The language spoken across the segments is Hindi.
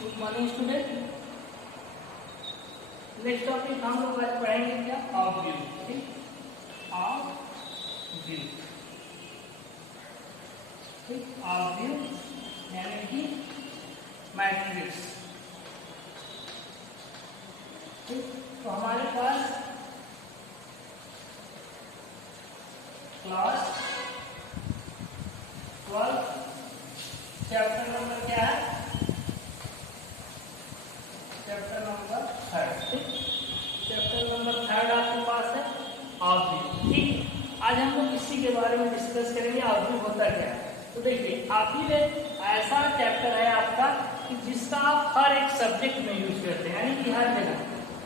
Good morning student. Next topic हम लोग आज पढ़ेंगे क्या? ऑब्व्यू। ठीक, ऑब्व्यू। ठीक, ऑब्व्यू यानी कि मैट्रिक्स। ठीक, तो हमारे पास क्लास 12 चैप्टर नंबर क्या है? Chapter number 3। ठीक, चैप्टर नंबर 3 आपके पास है ऑब्व्यू। ठीक, आज हम लोग इसी के बारे में डिस्कस करेंगे ऑब्व्यू होता क्या है। तो देखिए, ऑब्व्यू एक ऐसा चैप्टर है आपका कि जिसका आप हर एक सब्जेक्ट में यूज करते हैं, यानी कि हर जगह।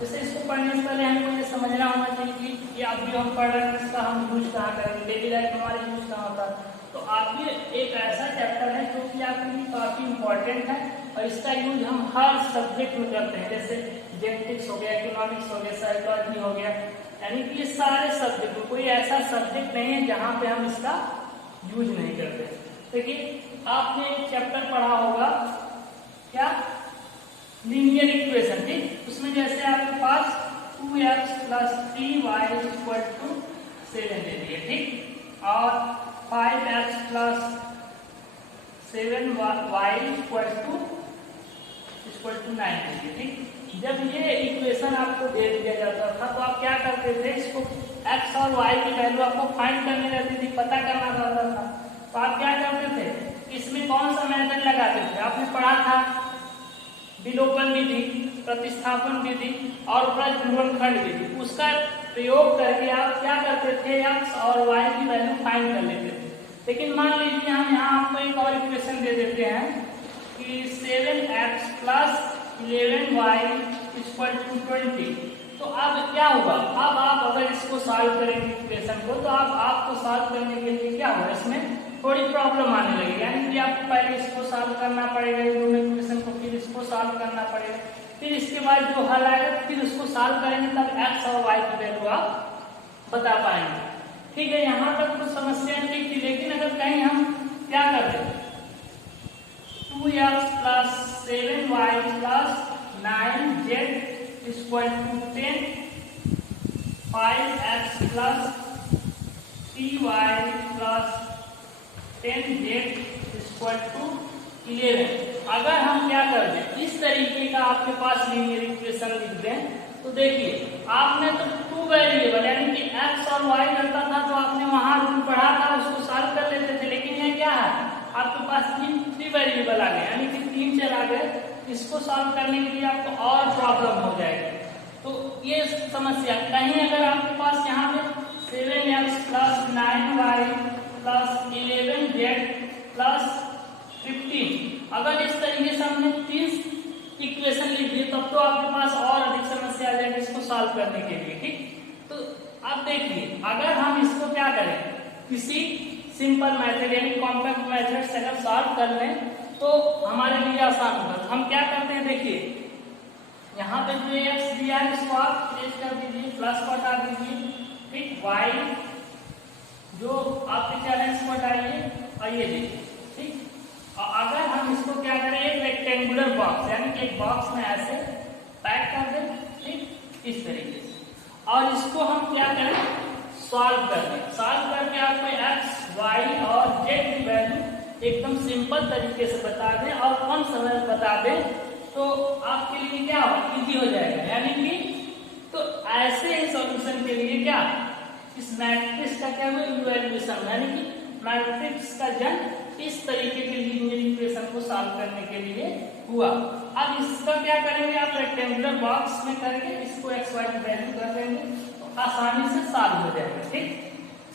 जैसे इसको पढ़ने से पहले हमें ये समझना होना चाहिए कि ये ऑब्व्यू हम पढ़ रहे हैं, इसका हम यूज कहाँ करेंगे, डेली लाइफ हमारे यूज कहाँ होता है। तो ऑब्व्यू एक ऐसा चैप्टर है जो कि आपके लिए काफी इंपॉर्टेंट है और इसका यूज हम हर सब्जेक्ट में करते हैं। जैसे जेनेटिक्स हो गया, इकोनॉमिक्स हो गया, साइकोलॉजी हो गया, यानी कि ये सारे सब्जेक्ट में कोई ऐसा सब्जेक्ट नहीं है जहाँ पे हम इसका यूज नहीं करते। देखिए, आपने एक चैप्टर पढ़ा होगा क्या? Linear equation. ठीक, उसमें जैसे आपके पास 2x + 3y = 7 दे दिए। ठीक, और 5x + 7y = 9 दे दिए। ठीक, जब ये इक्वेशन आपको दे दिया जाता था तो आप क्या करते थे? इसको x और y की वैल्यू आपको फाइंड करनी रहती थी, पता करना रहता था। तो आप क्या करते थे? इसमें कौन सा मेथड लगाते थे? आपने पढ़ा था विलोपन विधि, प्रतिस्थापन विधि और गुणनखंड विधि। उसका प्रयोग करके आप क्या करते थे? x और y की वैल्यू फाइंड कर लेते थे। लेकिन मान लीजिए हम यहाँ आपको एक और इक्वेशन दे देते हैं कि 7x + 11y = 20। तो अब क्या होगा? अब आप अगर इसको सॉल्व करेंगे इक्वेशन को, तो आपको सॉल्व करने के लिए क्या होगा? इसमें थोड़ी प्रॉब्लम आने लगेगी, यानी कि आपको पहले इसको सॉल्व करना पड़ेगा, दोनों इक्वेशन को, फिर इसको सॉल्व करना पड़ेगा, फिर इसके बाद जो हल आएगा फिर उसको सॉल्व करेंगे, तब x और y की वैल्यू आप बता पाएंगे। ठीक है, यहाँ तक तो समस्या ठीक थी। लेकिन अगर कहीं हम क्या कर दें, 2x + 7y + 9z = 10, 5x + 3y + 10z = 11। अगर हम क्या कर दें, इस तरीके का आपके पास लीनियर इक्वेशन लिख दें, तो देखिए आपने तो 2 वेरिएबल यानी कि x और y रहता था, तो आपने वहां रूल पढ़ा था, उसको सॉल्व कर लेते थे। लेकिन ये क्या है, आपके पास 3 वेरिएबल आ गए, यानी कि 3 चर आ गए। इसको सॉल्व करने के लिए आपको और प्रॉब्लम हो जाएगी। तो ये समस्या कहीं अगर आपके पास यहाँ पे 7x + 9y + 11z + 15, अगर इस तरीके से हमने 30 इक्वेशन लिख दी, तब तो आपके पास और अधिक समस्या आ जाएगी इसको सॉल्व करने के लिए। ठीक, तो अब देखिए, अगर हम इसको क्या करें, किसी सिंपल मेथड यानी कॉम्पैक्ट मेथड से अगर सॉल्व कर लें तो हमारे लिए आसान होगा। तो हम क्या करते हैं, देखिए यहाँ पे जो x दिया है इसको आप चेंज कर दीजिए, प्लस को हटा दीजिए। ठीक, y जो आपके चैलेंज को हटाइए और ये देखिए। ठीक, और अगर हम इसको क्या करें, एक रेक्टेंगुलर बॉक्स यानी कि एक बॉक्स में ऐसे पैक कर दें, ठीक, इस तरीके से, और इसको हम क्या करें, सॉल्व कर दें। सॉल्व करके आपको x, y और z की वैल्यू एकदम सिंपल तरीके से बता दें और कम समय में बता दें, तो आपके लिए क्या हो, इजी हो जाएगा। यानी कि तो ऐसे ही सॉल्यूशन के लिए क्या, इस मैट्रिक्स का क्या हुआ, इवैल्यूएशन, यानी कि मैट्रिक्स का जन्म इस तरीके के लीनियर इक्वेशन को सॉल्व करने के लिए हुआ। अब इसका क्या करेंगे, आप रेक्टेंगुलर बॉक्स में करके इसको x y की वैल्यू कर देंगे, तो आसानी से सॉल्व हो जाएगा। ठीक,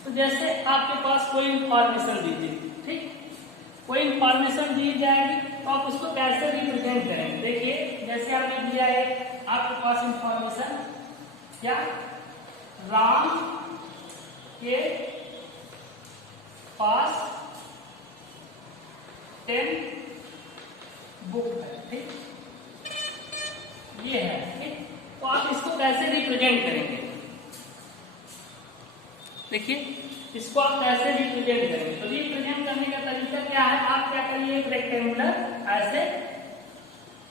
तो जैसे आपके पास कोई इंफॉर्मेशन दीजिए, ठीक, कोई इंफॉर्मेशन दी जाएगी, तो आप उसको कैसे रिप्रेजेंट करेंगे। देखिए, जैसे आपने दिया है आपके पास इंफॉर्मेशन क्या, राम के पास 10 बुक है। ठीक, ये है। ठीक, तो आप इसको कैसे रिप्रेजेंट करेंगे, देखिए इसको आप कैसे रिप्रेजेंट करेंगे। तो रिप्रेजेंट करने का तरीका क्या है, आप क्या करिए, एक रेक्टेंगुलर ऐसे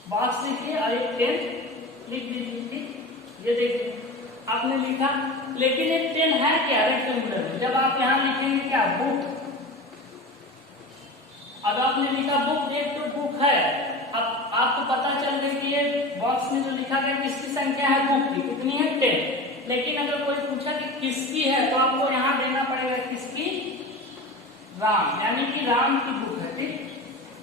बॉक्स लिखिए और एक 10 लिख दीजिए। ठीक, ये देखिए आपने लिखा, लेकिन एक 10 है क्या रेक्टेंगुलर में? जब आप यहाँ लिखेंगे क्या बुक, अब आपने लिखा बुक, एक तो बुक है, अब आपको पता चल गया कि ये बॉक्स में जो लिखा गया किसकी संख्या है, बुक की कितनी है 10। लेकिन अगर कोई पूछा कि किसकी है तो आपको यहाँ देना पड़ेगा किसकी, राम, यानी कि राम की बुक है। ठीक,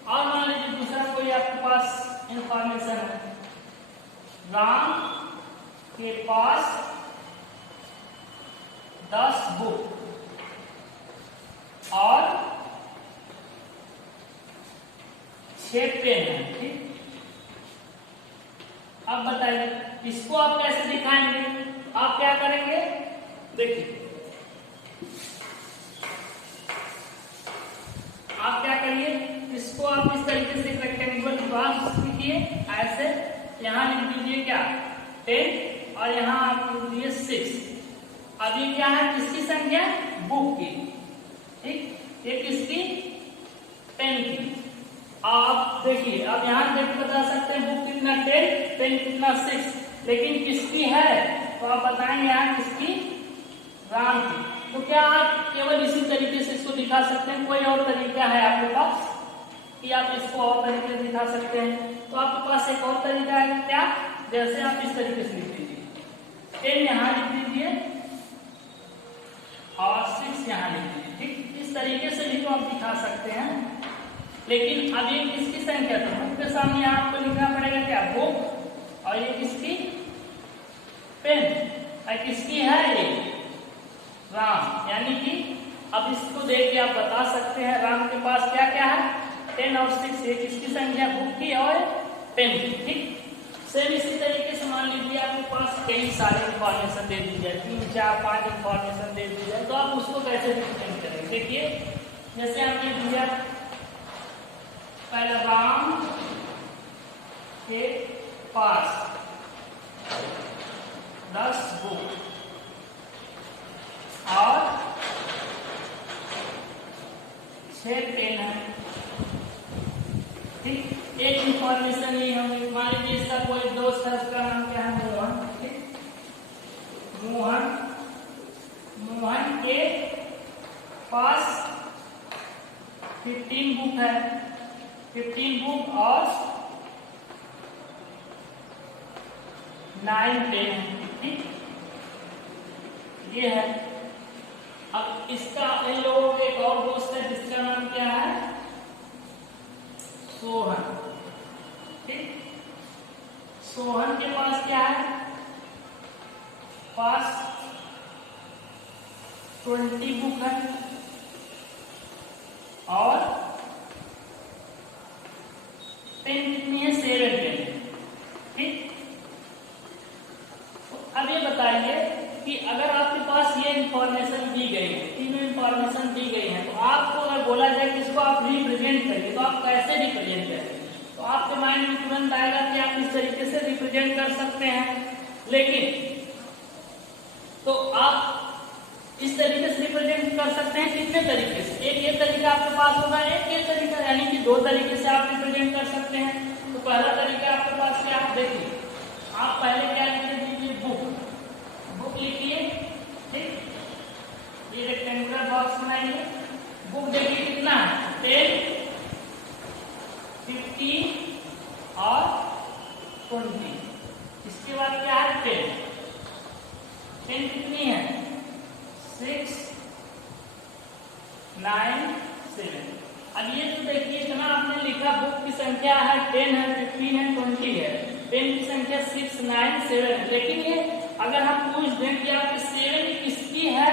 और मान लीजिए दूसरा कोई आपके पास इंफॉर्मेशन है, राम के पास 10 बुक और 6 पेन है। ठीक, अब बताइए इसको आप कैसे दिखाएंगे? आप क्या करेंगे, देखिए आप क्या करिए, इसको आप इस तरीके से रेक्टेंगुलर बॉक्स लिखिए, ऐसे यहां लिख दीजिए क्या 10 और यहां आप लिख दीजिए 6। अब ये क्या है, किसकी संख्या, बुक की। ठीक, ये किसकी, पेन की। आप देखिए, अब यहां देख बता सकते हैं बुक कितना 10, पेन कितना 6, लेकिन किसकी है तो आप बताएंगे यहाँ किसकी, राम की। तो क्या आप केवल इसी तरीके से इसको दिखा सकते हैं? कोई और तरीका है आपके पास कि आप इसको और तरीके से दिखा सकते हैं? तो आपके पास एक और तरीका है क्या, जैसे आप इस तरीके से लिख दीजिए, 10 यहाँ लिख दीजिए और 6 यहाँ लिख दीजिए। ठीक, इस तरीके से भी तो आप दिखा सकते हैं। लेकिन अब ये किसकी संख्या, तो बुक के सामने आपको लिखना पड़ेगा क्या, बुक, और ये किसकी, पेन, और किसकी है ये, राम। यानी कि अब इसको देख के आप बता सकते हैं राम के पास क्या क्या है, 10 और 6, ये किसकी संख्या, बुक की और पेन की। ठीक, सेम इसी तरीके से मान लीजिए आपके पास कई सारे इंफॉर्मेशन दे दी जाए, 3, 4, 5 इंफॉर्मेशन दे दी जाए, तो आप उसको कैसे रिप्रेजेंट करेंगे? देखिए जैसे हमने दिया पहले, राम के पास 10 बुक और 6 पेन है। ठीक, एक इंफॉर्मेशन नहीं होगी। मान लीजिए इसका कोई दोस्त है, उसका नाम क्या है, मोहन। ठीक, मोहन के पास 15 बुक है, 15 बुक और 9 पेन है। ठीक, ये है। अब इसका इन लोगों का एक और दोस्त है जिसका नाम क्या है, सोहन। ठीक, सोहन के पास क्या है, पास 20 बुक है और पेन कितनी है, 7 पेन। ठीक, तो अब ये बताइए कि अगर आपके पास ये इंफॉर्मेशन दी गई है, तीनों इंफॉर्मेशन दी गई है, तो आपको अगर बोला जाए कि इसको आप रिप्रेजेंट करिए, तो आप कैसे रिप्रेजेंट करेंगे? तो आपके माइंड में तुरंत आएगा कि आप इस तरीके से रिप्रेजेंट कर सकते हैं। लेकिन तो आप इस तरीके से रिप्रेजेंट कर सकते हैं कितने तरीके से? एक ये तरीका आपके पास होगा, एक ये तरीका, यानी कि 2 तरीके से आप रिप्रेजेंट कर सकते हैं। तो पहला तरीका आपके पास क्या, आप देखिए, आप पहले क्या लिख दीजिए, बुक लिखिए। ठीक, ये रेक्टेंगुलर बॉक्स बनाइए, बुक देखिए कितना है, 10, 15 और 20। इसके बाद क्या है, पेन कितनी है, 6, 9, 7। अब ये जो देखिए इतना आपने लिखा, बुक की संख्या है 10 है, 15 है, 20 है, पेन की संख्या 6, 9, 7 है। लेकिन ये अगर हम पूछ दें कि आपकी 7 किसकी है,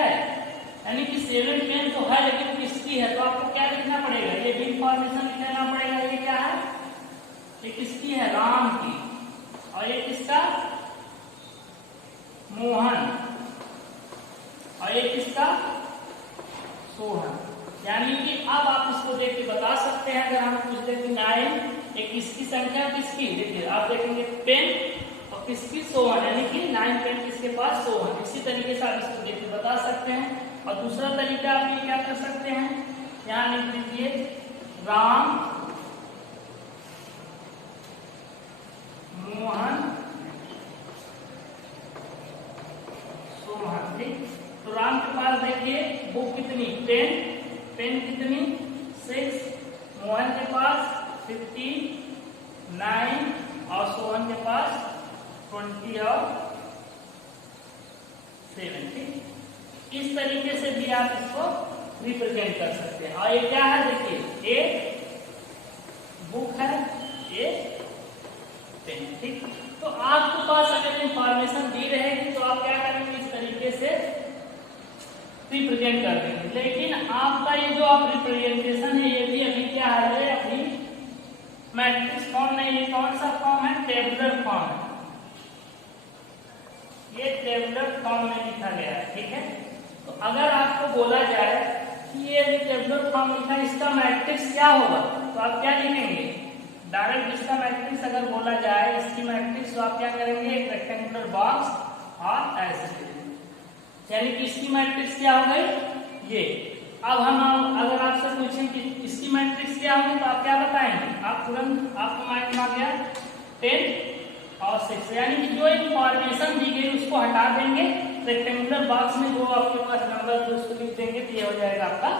यानी कि 7 पेन तो है लेकिन किसकी है, तो आपको क्या लिखना पड़ेगा, ये भी इंफॉर्मेशन लिखना पड़ेगा। ये क्या है, ये किसकी है, राम की, और ये किसका, मोहन, और ये किसका, सोहन। यानी कि अब आप इसको देख के बता सकते हैं, अगर हम पूछते हैं कि 9 ये किसकी संख्या, किसकी, देखिए आप देखेंगे पेन और किसकी, सोहन, यानी कि 9 पेन किसके पास, सोहन। इसी तरीके से आप इसको देख के बता सकते हैं। और दूसरा तरीका आप ये क्या कर सकते हैं, यहाँ लिख दीजिए राम 10 कितनी 6, मोहन के पास 15, 9 और सोहन के पास 20 और 7। ठीक, इस तरीके से भी आप इसको रिप्रेजेंट कर सकते हैं। और ये क्या है देखिए, एक बुक है, एक पेन। ठीक, तो आपके पास अगर इंफॉर्मेशन दी रहेगी तो आप क्या करेंगे, इस तरीके से रिप्रेजेंट कर देंगे। लेकिन आपका ये जो आप रिप्रेजेंटेशन है ये भी अभी क्या है, ये अभी मैट्रिक्स फॉर्म नहीं, ये कौन सा फॉर्म है, टेबुलर फॉर्म है। ये टेबुलर फॉर्म में लिखा गया है। ठीक है, तो अगर आपको बोला जाए कि ये टेबुलर फॉर्म लिखा है, इसका मैट्रिक्स क्या होगा, तो आप क्या लिखेंगे, डायरेक्ट इसका मैट्रिक्स अगर बोला जाए इसकी मैट्रिक्स, तो आप क्या करेंगे, एक रेक्टेंगुलर बॉक्स और ऐसे, यानी कि इसकी मैट्रिक्स क्या हो गई ये। अब हम अगर आपसे पूछें कि इसकी मैट्रिक्स क्या होगी, तो आप क्या बताएंगे, आप तुरंत आपको माइंड में आ गया 10 और 6, यानी कि जो इंफॉर्मेशन दी गई उसको हटा देंगे, रेक्टेंगुलर बॉक्स में जो आपके पास नंबर है उसको लिख देंगे, तो ये हो जाएगा आपका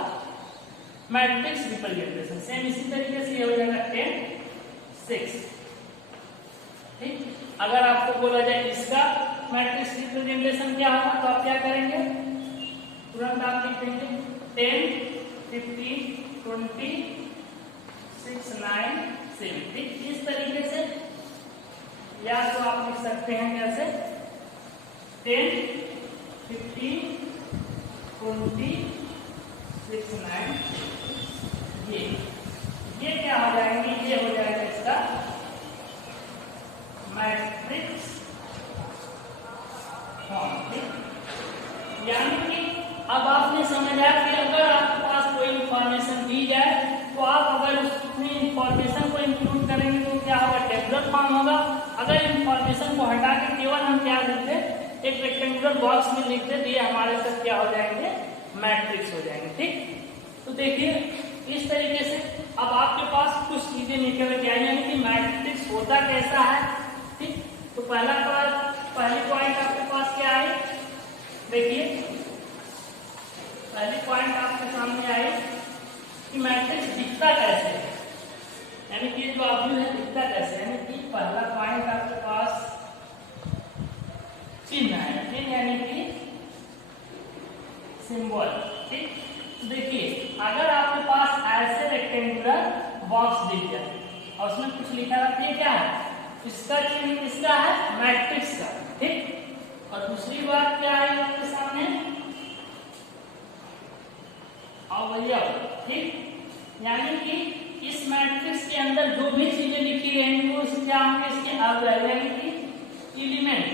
मैट्रिक्स रिप्रेजेंटेशन। सेम इसी तरीके से ये हो जाएगा 10, 6। ठीक, अगर आपको बोला जाए इसका मैट्रिक्स रिप्रेजेंटेशन क्या होगा, तो आप क्या करेंगे, तुरंत आप लिख देंगे 10, 15, 20, 6, 9, 7। ठीक, इस तरीके से, या तो आप लिख सकते हैं कैसे, 10, 15, 20, 6, 9, ये क्या हो जाएंगे, ये हो जाएगा इसका मैट्रिक्स फॉर्म। यानी कि अब आपने समझा कि अगर आपके पास कोई इंफॉर्मेशन दी जाए तो आप अगर उसमें इंफॉर्मेशन को इंक्लूड करेंगे तो क्या होगा, टेबुलर फॉर्म होगा। अगर इंफॉर्मेशन को हटा के केवल हम क्या लिखते, एक रेक्टेंगुलर बॉक्स में लिखते, तो ये हमारे साथ क्या हो जाएंगे, मैट्रिक्स हो जाएंगे। ठीक, तो देखिए इस तरीके से अब आपके पास कुछ चीजें निकल के आई, यानी कि मैट्रिक्स होता कैसा है। ठीक, तो पहली पॉइंट आपके पास क्या है, देखिए पहली पॉइंट आपके सामने आई कि मैट्रिक्स दिखता कैसे है, यानी कि जो अवयव है दिखता कैसे, यानी कि पहला पॉइंट आपके पास चिन्ह है, चिन्ह यानी कि सिंबल। ठीक, देखिए अगर आपके पास ऐसे रेक्टेंगुलर बॉक्स दिख जाए और उसमें कुछ लिखा रहता है, क्या है, इसका चिन्ह किसका है, मैट्रिक्स का। ठीक, और दूसरी बात क्या है आपके सामने, अवयव। ठीक, यानी कि इस मैट्रिक्स के अंदर जो भी चीजें लिखी रहेंगी वो क्या होंगे, इसके अवयव, यानी कि एलिमेंट,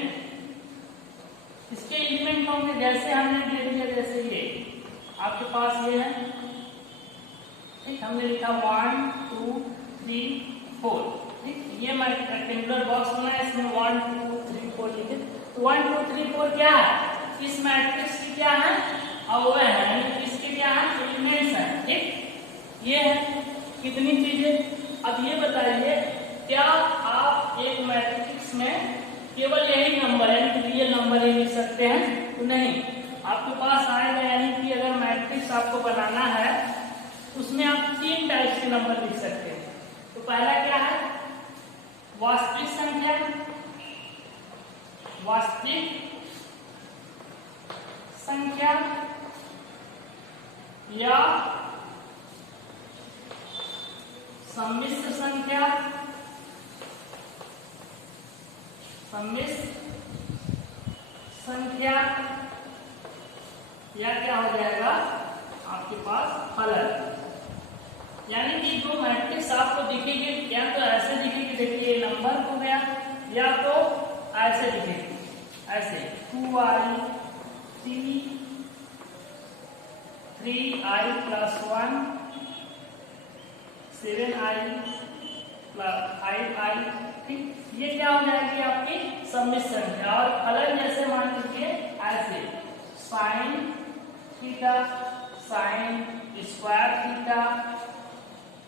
इसके एलिमेंट होंगे। जैसे हमने दे दिया, जैसे ये आपके पास ये है, ठीक, हमने लिखा 1, 2, 3, 4। ठीक, ये रेक्टेंगुलर बॉक्स बना है, इसमें 1, 2, 3, 4 लिखे। 1, 2, 3, 4 क्या है, इस मैट्रिक्स की क्या है, अवयव है, यानी इसके क्या है, एलिमेंट्स हैं। ठीक, ये है कितनी चीजें। अब ये बताइए, क्या आप एक मैट्रिक्स में केवल यही नंबर यानी कि रियल नंबर ही लिख सकते हैं, तो नहीं, आपके पास आएगा, यानी कि अगर मैट्रिक्स आपको बनाना है उसमें आप 3 टाइप्स के नंबर लिख सकते हैं। तो पहला क्या है, वास्तविक संख्या, वास्तविक संख्या या सम्मिश्र संख्या, सम्मिश्र संख्या, या क्या हो जाएगा आपके पास फलन। यानी कि जो मैट्रिक्स आपको दिखेगी, या तो ऐसे दिखेगी, देखिए नंबर हो गया, या तो ऐसे दिखेगी, ऐसे 2i 3i + 1 7i + 5i। ठीक, ये क्या हो जाएगी आपकी सम्मिश्र संख्या। और फलन जैसे मान लीजिए ऐसे sin theta, sin square theta,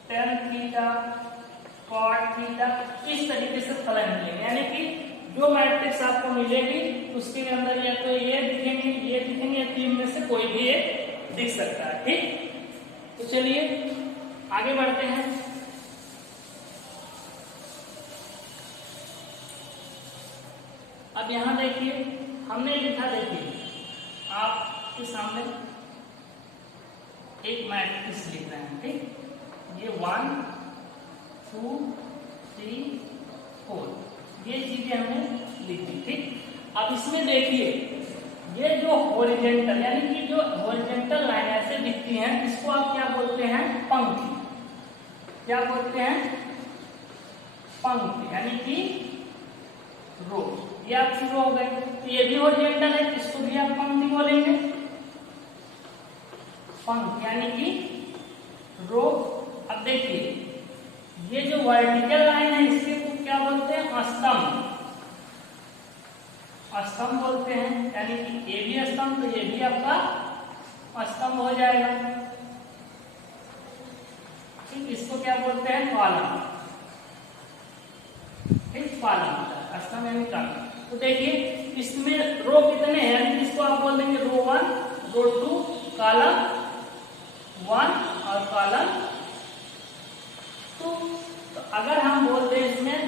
tan theta, cot theta, इस तरीके से फलन मिलेंगे। यानी कि जो मैट्रिक्स आपको मिलेगी उसके अंदर या तो ये दिखेंगे, या तीन में से कोई भी एक दिख सकता है। ठीक, तो चलिए आगे बढ़ते हैं। अब यहां देखिए हमने लिखा, देखिए आपके सामने एक मैट्रिक्स लिख रहे हैं, ठीक। ये 1 2 3 4 ये चीजें हमने लिखी, ठीक। अब इसमें देखिए ये जो हॉरिजॉन्टल यानी कि जो हॉरिजॉन्टल लाइन ऐसे दिखती हैं इसको आप क्या बोलते हैं? पंक्ति। क्या बोलते हैं? पंक्ति यानी कि रो। ये आपकी रो हो गई। तो ये भी हॉरिजॉन्टल है, इसको भी आप पंक्ति बोलेंगे। पंक्ति यानी कि रो। अब देखिए ये जो वर्टिकल लाइन है इसके को क्या बोलते हैं? स्तंभ। स्तंभ बोलते हैं, यानी कि ये भी स्तंभ, तो ये भी आपका स्तंभ हो जाएगा, ठीक। इसको क्या बोलते हैं? कॉलम, ठीक। कॉलम स्तंभ यानी कॉलम। तो देखिए इसमें रो कितने हैं, यानी इसको आप बोल देंगे रो 1 रो 2 कॉलम 1 और कॉलम 2। तो अगर हम बोल दें इसमें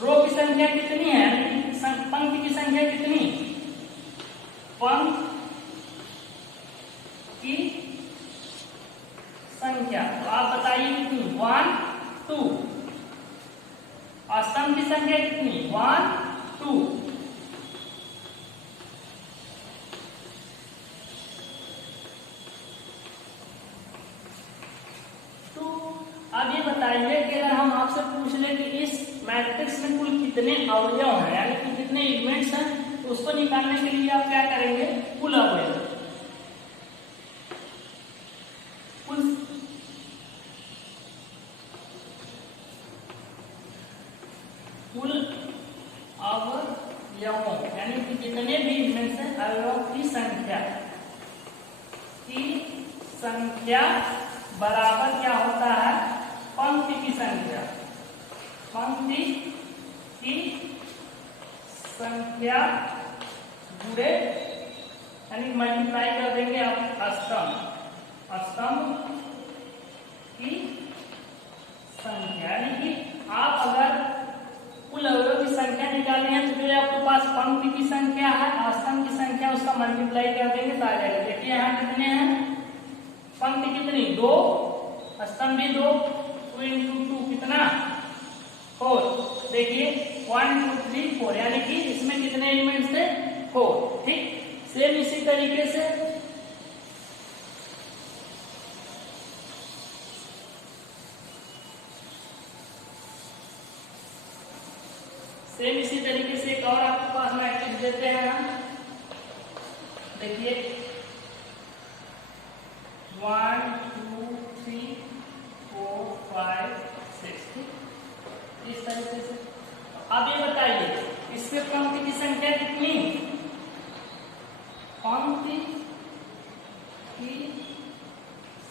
रो की संख्या कितनी है, पंक्ति की संख्या कितनी? पंक्ति की संख्या तो आप बताइए कितनी? 1 2। और स्तंभ की संख्या कितनी? 1 2। तो अब ये बताइए कि अगर हम आपसे पूछ ले कि इस मैट्रिक्स में कुल कितने अवयव हैं, यानी कि कितने एलिमेंट्स हैं, तो उसको निकालने के लिए आप क्या करेंगे? कुल अवयव, कुल अवयवों यानी कि जितने भी एलिमेंट्स हैं अवयवों की संख्या बराबर क्या होता है? पंक्ति की संख्या। पंक्ति की संख्या गुणे यानी मल्टीप्लाई कर देंगे आप स्तंभ की संख्या। यानी कि आप अगर कुल अवयव की संख्या निकालनी है तो जो आपके पास पंक्ति की संख्या है और स्तंभ की संख्या उसका मल्टीप्लाई कर देंगे तो आ जाएगा। देखिए यहाँ कितने हैं? पंक्ति कितनी? 2, स्तंभ भी 2, 2 × 2 कितना? 4। देखिए 1 2 3 4 यानी कि इसमें कितने एलिमेंट्स थे? 4, ठीक। सेम इसी तरीके से एक और आपके पास मैट्रिक्स देते हैं हम। देखिए 1 2 3 4 5 6, इस तरीके से। अब ये बताइए इसमें पंक्ति की संख्या कितनी? पंक्ति की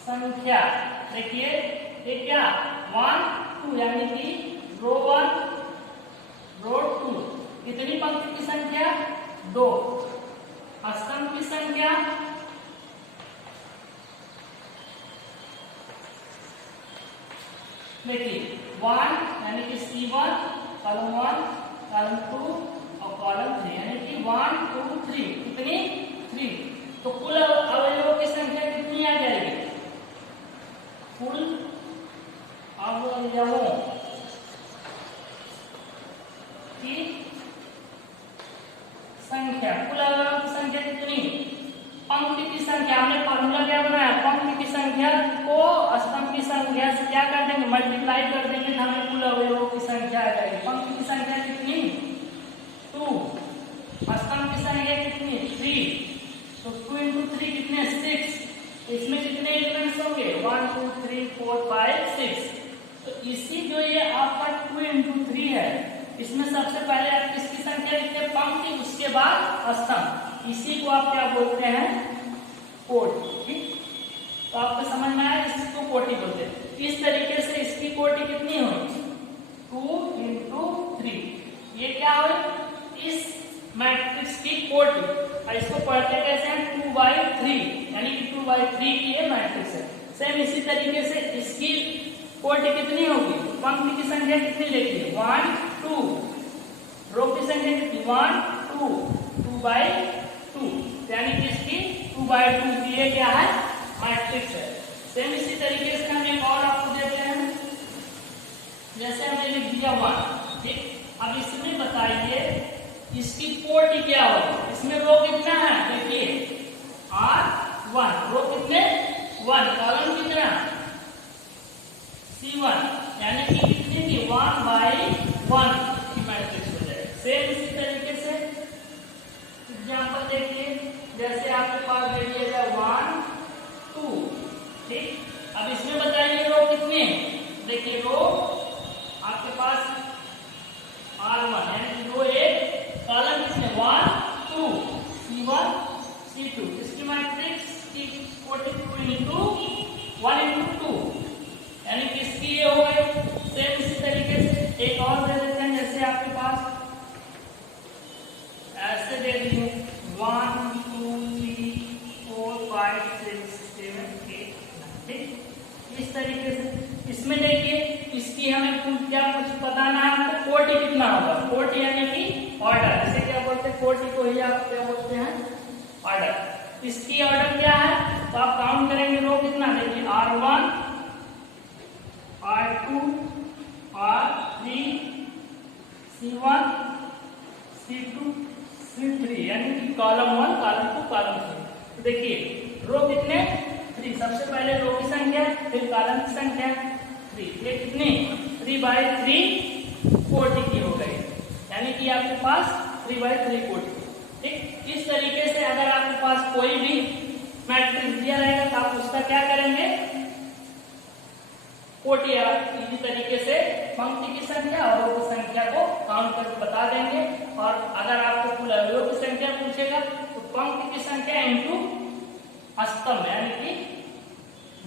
संख्या देखिए ये क्या 1 2 यानी कि रो 1 रो 2। कितनी पंक्ति की संख्या? 2। स्तंभ की संख्या देखिए 1 यानी कि C1 कॉलम 1 कॉलम 2 और कॉलम 3 यानी कि 1 2 3 कितनी? 3। तो कुल अवयवों की संख्या कितनी आ जाएगी? कुल अवयवों की संख्या, कुल अवयवों की संख्या कितनी? पंक्ति की संख्या। हमने फॉर्मूला क्या बनाया? पंक्ति की संख्या को स्तंभ की संख्या से क्या कर देंगे? मल्टीप्लाई कर देंगे, हमें कुल अवयवों की संख्या आ जाएगी। पंक्ति की संख्या कितनी? 2। स्तंभ की संख्या कितनी? 3। तो 2 × 3 कितने? 6। तो इसमें कितने एलिमेंट्स होंगे? 1 2 3 4 5 6। तो इसी जो ये आपका 2 × 3 है इसमें सबसे पहले आप किसकी संख्या लिखते हैं? पंक्ति, उसके बाद स्तंभ। इसी को आप क्या बोलते हैं? कोटि, ठीक। तो आपको समझ में आया? इसको कोटि बोलते हैं। इस तरीके से इसकी कोटि कितनी हुई? 2 × 3। ये क्या हुई? इस मैट्रिक्स की कोटि। और इसको पढ़ते कैसे हैं 2/3, यानी कि 2/3 की ये मैट्रिक्स है। सेम इसी तरीके से इसकी कोटि कितनी होगी, पंक्ति की संख्या कितनी देखिए 1 2, रो की संख्या कितनी 1 2, 2/2, यानी कि इसकी 2/2 की ये क्या है मैट्रिक्स है। सेम इसी तरीके से हम एक और आपको देते हैं, जैसे हमने लिख दिया 1, ठीक। अब इसमें बताइए इसकी कोटि क्या होगी, इसमें रो कितना है देखिए R1, रो कितने 1, कॉलम कितना C1, यानी कि कितनी की 1/1 की मैट्रिक्स हो जाएगी। सेम इसी तरीके से एग्जांपल देखिए, जैसे आपके पास दे दिया जाए 1 2, ठीक। अब इसमें बताइए रो कितने, देखिए रो आपके पास R1, यानी कि रो एक, कॉलम कितने 1 2, C1 C2, इसकी मैट्रिक्स की कोटि 2 into 1 into 2, यानी कि इसकी ये हो गई। सेम इसी तरीके से एक और दे देते हैं, जैसे आपके पास ऐसे दे दिए 1 2 3 4 5 6 7 8 9, ठीक। इस तरीके से इसमें देखिए इसकी हमें क्या कुछ बताना है आपको, कोटि कितना होगा, कोटि यानी कि ऑर्डर, इसे क्या बोलते हैं कोटि को ही आप क्या बोलते हैं ऑर्डर। इसकी ऑर्डर क्या है, तो आप काउंट करेंगे रो कितना देखिए R1 R2 R3 C1 C2 C3, यानी कि कॉलम 1 कॉलम 2 कॉलम 3। तो देखिए रो कितने 3, सबसे पहले रो की संख्या फिर कॉलम की संख्या 3, ये कितनी 3/3 कोटि की हो गई, यानी कि आपके पास 3/3 कोटि, ठीक। इस तरीके से अगर आपके पास कोई भी मैट्रिक्स दिया रहेगा तो आप उसका क्या करेंगे कोटि, इसी तरीके से पंक्ति की संख्या और रो की संख्या को काउंट करके बता देंगे। और अगर आपको कुल अवयवों की संख्या पूछेगा तो पंक्ति की संख्या इंटू स्तंभ, यानी कि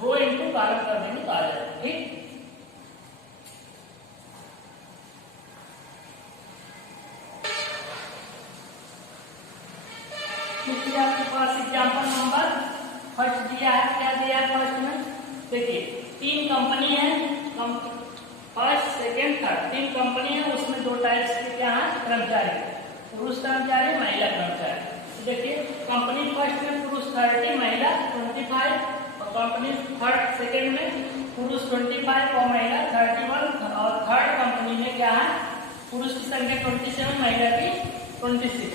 रो इंटू कॉलम कर देंगे तो आ जाएगा, ठीक। देखिए आपके पास एग्जांपल नंबर फर्स्ट दिया है, क्या दिया है फर्स्ट में देखिए 3 कंपनी है, फर्स्ट सेकेंड थर्ड 3 कंपनी है, उसमें 2 टाइप्स के क्या है कर्मचारी, पुरुष कर्मचारी महिला कर्मचारी। तो देखिए कंपनी फर्स्ट में पुरुष 30 महिला 25, और कंपनी थर्ड सेकेंड में पुरुष 25 और महिला 31, और थर्ड कंपनी में क्या है पुरुष की संख्या 27 महिला की 26।